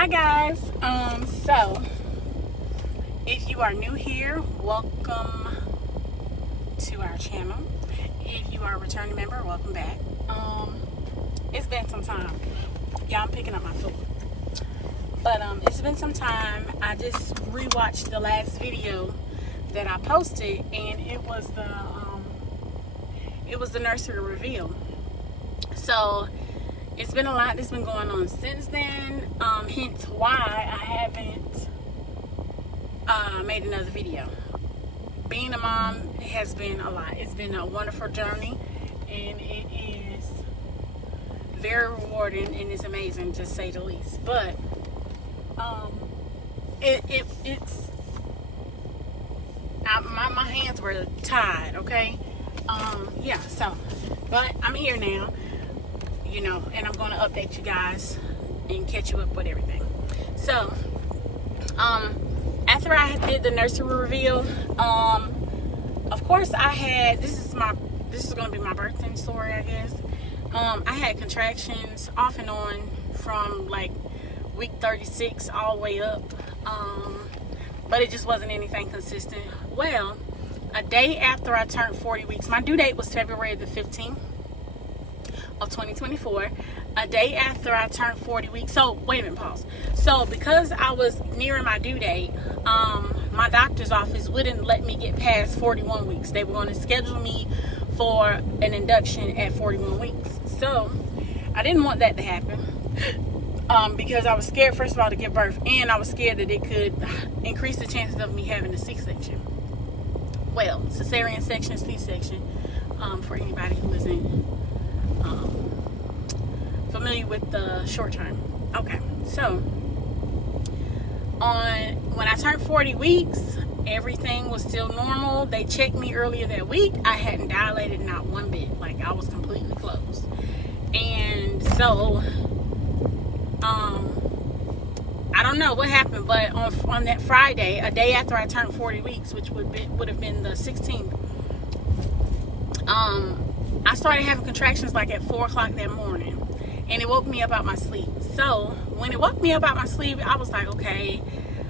Hi guys. So if you are new here, welcome to our channel. If you are a returning member, welcome back. It's been some time. Yeah, I'm picking up my food. But it's been some time. I just rewatched the last video that I posted, and it was the nursery reveal. So it's been a lot that's been going on since then, hence why I haven't made another video. Being a mom has been a lot. It's been a wonderful journey, and it is very rewarding, and it's amazing to say the least. But my hands were tied, okay? Yeah, so, but I'm here now, you know, and I'm going to update you guys and catch you up with everything. So, after I did the nursery reveal, of course I had, this is going to be my birthing story, I guess. I had contractions off and on from like week 36 all the way up, but it just wasn't anything consistent. Well, a day after I turned 40 weeks, my due date was February the 15th of 2024. A day after I turned 40 weeks. So wait a minute, pause. So because I was nearing my due date, my doctor's office wouldn't let me get past 41 weeks. They were going to schedule me for an induction at 41 weeks. So I didn't want that to happen, because I was scared, first of all, to give birth, and I was scared that it could increase the chances of me having a C-section. Well, cesarean section, C-section, for anybody who isn't familiar with the short term. Okay, so when I turned 40 weeks, everything was still normal. They checked me earlier that week. I hadn't dilated not one bit. Like, I was completely closed. And so I don't know what happened, but on that Friday, a day after I turned 40 weeks, which would have been the 16th, I started having contractions like at 4 o'clock that morning, and it woke me up out my sleep. So when it woke me up out my sleep, I was like, okay,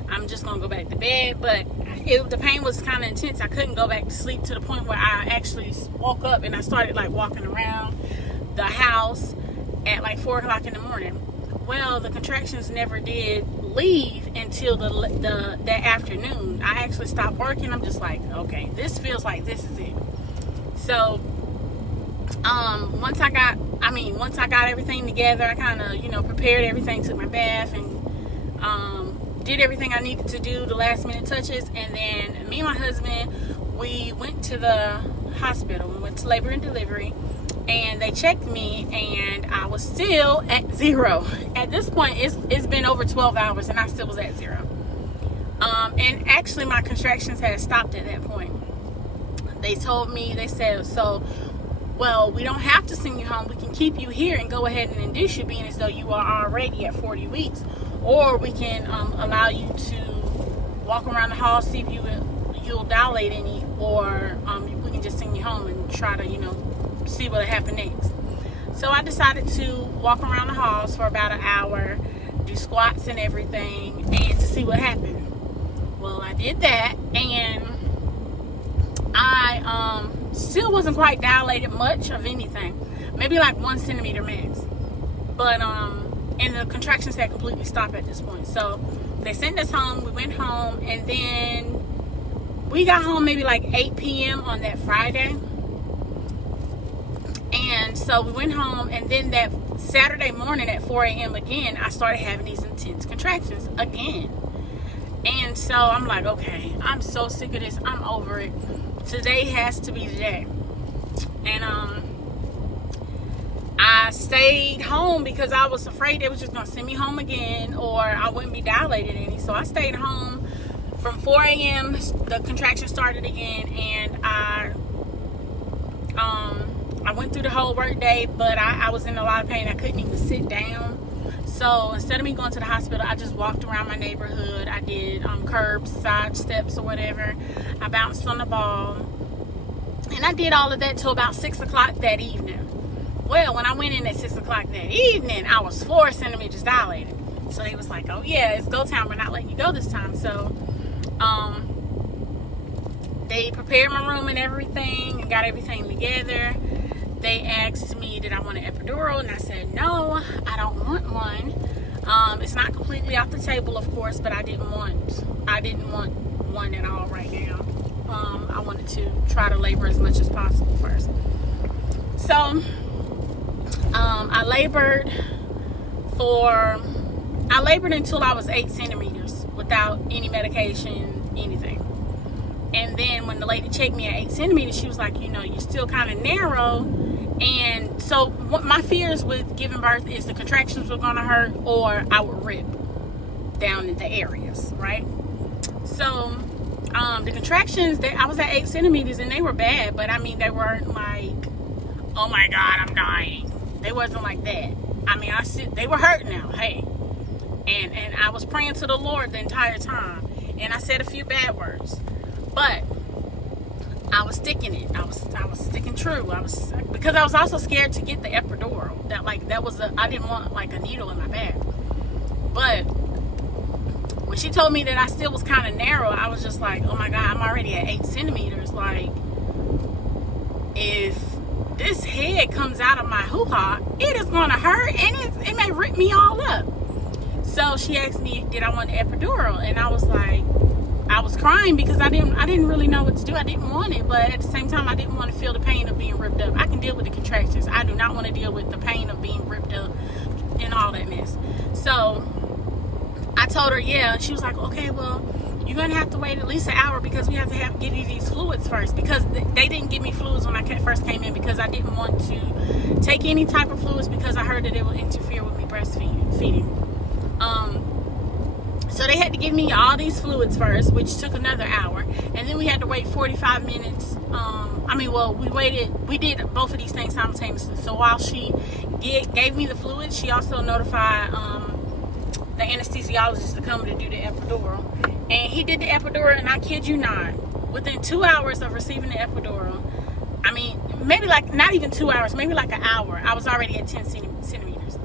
I'm just gonna go back to bed. But the pain was kind of intense. I couldn't go back to sleep, to the point where I actually woke up and I started like walking around the house at like 4 o'clock in the morning. Well, the contractions never did leave until that afternoon. I actually stopped working. I'm just like, okay, this feels like this is it. So once I got everything together, I kind of, prepared everything, took my bath, and did everything I needed to do, the last minute touches. And then me and my husband, we went to the hospital. We went to labor and delivery, and they checked me, and I was still at 0. At this point, it's been over 12 hours, and I still was at 0. And actually, my contractions had stopped at that point. They said, so, well, we don't have to send you home. We can keep you here and go ahead and induce you, being as though you are already at 40 weeks. Or we can allow you to walk around the hall, see if you'll dilate any, or we can just send you home and try to, see what'll happen next. So I decided to walk around the halls for about an hour, do squats and everything, and to see what happened. Well, I did that, and I still wasn't quite dilated much of anything, maybe like 1 centimeter max. But and the contractions had completely stopped at this point. So they sent us home. We went home, and then we got home maybe like 8 p.m. on that Friday. And so we went home, and then that Saturday morning at 4 a.m. again, I started having these intense contractions again. And so I'm like, okay, I'm so sick of this. I'm over it. Today has to be the day. And I stayed home because I was afraid they was just going to send me home again, or I wouldn't be dilated any. So I stayed home from 4 a.m. The contractions started again, and I went through the whole work day, but I was in a lot of pain. I couldn't even sit down. So instead of me going to the hospital, I just walked around my neighborhood. I did curbs, side steps, or whatever. I bounced on the ball. And I did all of that till about 6 o'clock that evening. Well, when I went in at 6 o'clock that evening, I was 4 centimeters dilated. So they was like, oh yeah, it's go time, we're not letting you go this time. So they prepared my room and everything and got everything together. They asked me, did I want an epidural? And I said, no, I don't want one. It's not completely off the table, of course, but I didn't want one at all right now. I wanted to try to labor as much as possible first. So I labored until I was 8 centimeters without any medication, anything. And then when the lady checked me at 8 centimeters, she was like, you know, you're still kind of narrow. And so what my fears with giving birth is the contractions were going to hurt or I would rip down in the areas, right? So the contractions, I was at 8 centimeters and they were bad, but I mean, they weren't like, oh my God, I'm dying. They wasn't like that. I mean, they were hurting now, hey. And I was praying to the Lord the entire time. And I said a few bad words. But I was sticking it. I was sticking true. Because I was also scared to get the epidural. I didn't want like a needle in my back. But when she told me that I still was kind of narrow, I was just like, oh my God, I'm already at 8 centimeters. Like, if this head comes out of my hoo-ha, it is going to hurt and it may rip me all up. So she asked me, did I want an epidural? And I was like, I was crying because I didn't really know what to do. I didn't want it, but at the same time, I didn't want to feel the pain of being ripped up. I can deal with the contractions. I do not want to deal with the pain of being ripped up and all that mess. So I told her, yeah. She was like, okay, well, you're going to have to wait at least an hour because we have to give you these fluids first. Because they didn't give me fluids when I first came in because I didn't want to take any type of fluids because I heard that it would interfere with me breastfeeding. So they had to give me all these fluids first, which took another hour. And then we had to wait 45 minutes. We did both of these things simultaneously. So while she gave me the fluids, she also notified the anesthesiologist to come to do the epidural. And he did the epidural, and I kid you not, within 2 hours of receiving the epidural, I mean, maybe like, not even 2 hours, maybe like an hour, I was already at 10 centimeters.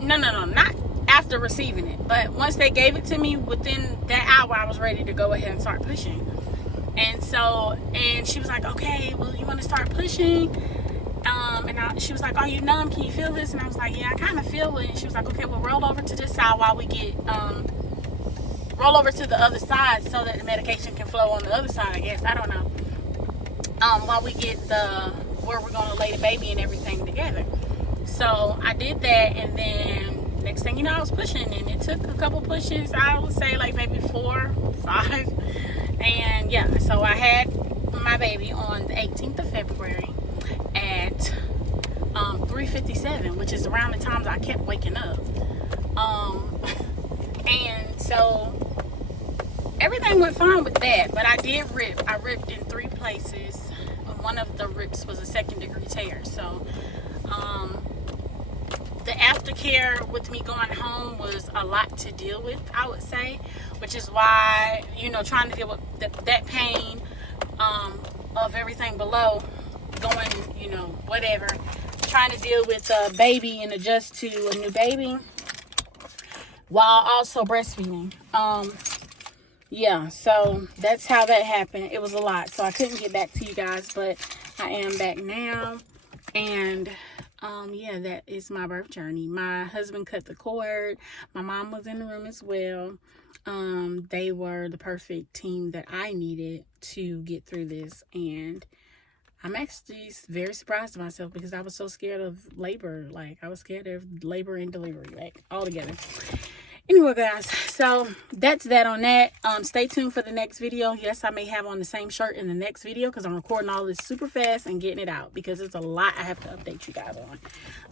No, not after receiving it, but once they gave it to me, within that hour I was ready to go ahead and start pushing. And she was like, okay, well, you want to start pushing? She was like, are you numb? Can you feel this? And I was like, yeah, I kind of feel it. And she was like, okay, well, roll over to this side while we get roll over to the other side so that the medication can flow on the other side, I guess. I don't know. While we get where we're going to lay the baby and everything together. So I did that, and then next thing you know, I was pushing, and it took a couple pushes. I would say like maybe 4, 5. And yeah, so I had my baby on the 18th of February at 3:57, which is around the times I kept waking up. And so everything went fine with that, but I did rip. I ripped in 3 places. One of the rips was a 2nd-degree tear. So the aftercare with me going home was a lot to deal with, I would say, which is why, trying to deal with that pain of everything below, going, whatever, trying to deal with a baby and adjust to a new baby while also breastfeeding. Yeah, so that's how that happened. It was a lot, so I couldn't get back to you guys, but I am back now. And yeah, that is my birth journey. My husband cut the cord. My mom was in the room as well. They were the perfect team that I needed to get through this. And I'm actually very surprised at myself because I was so scared of labor. Like, I was scared of labor and delivery, like, all together. Anyway, guys, so that's that on that. Stay tuned for the next video. Yes, I may have on the same shirt in the next video because I'm recording all this super fast and getting it out because it's a lot I have to update you guys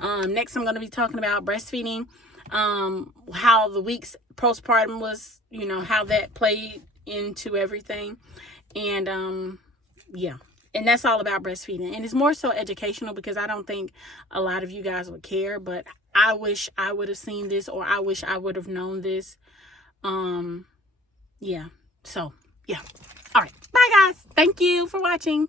on. Next, I'm going to be talking about breastfeeding, how the weeks postpartum was, how that played into everything. And, yeah. And that's all about breastfeeding. And it's more so educational because I don't think a lot of you guys would care. But I wish I would have seen this, or I wish I would have known this. Yeah. So, yeah. All right. Bye, guys. Thank you for watching.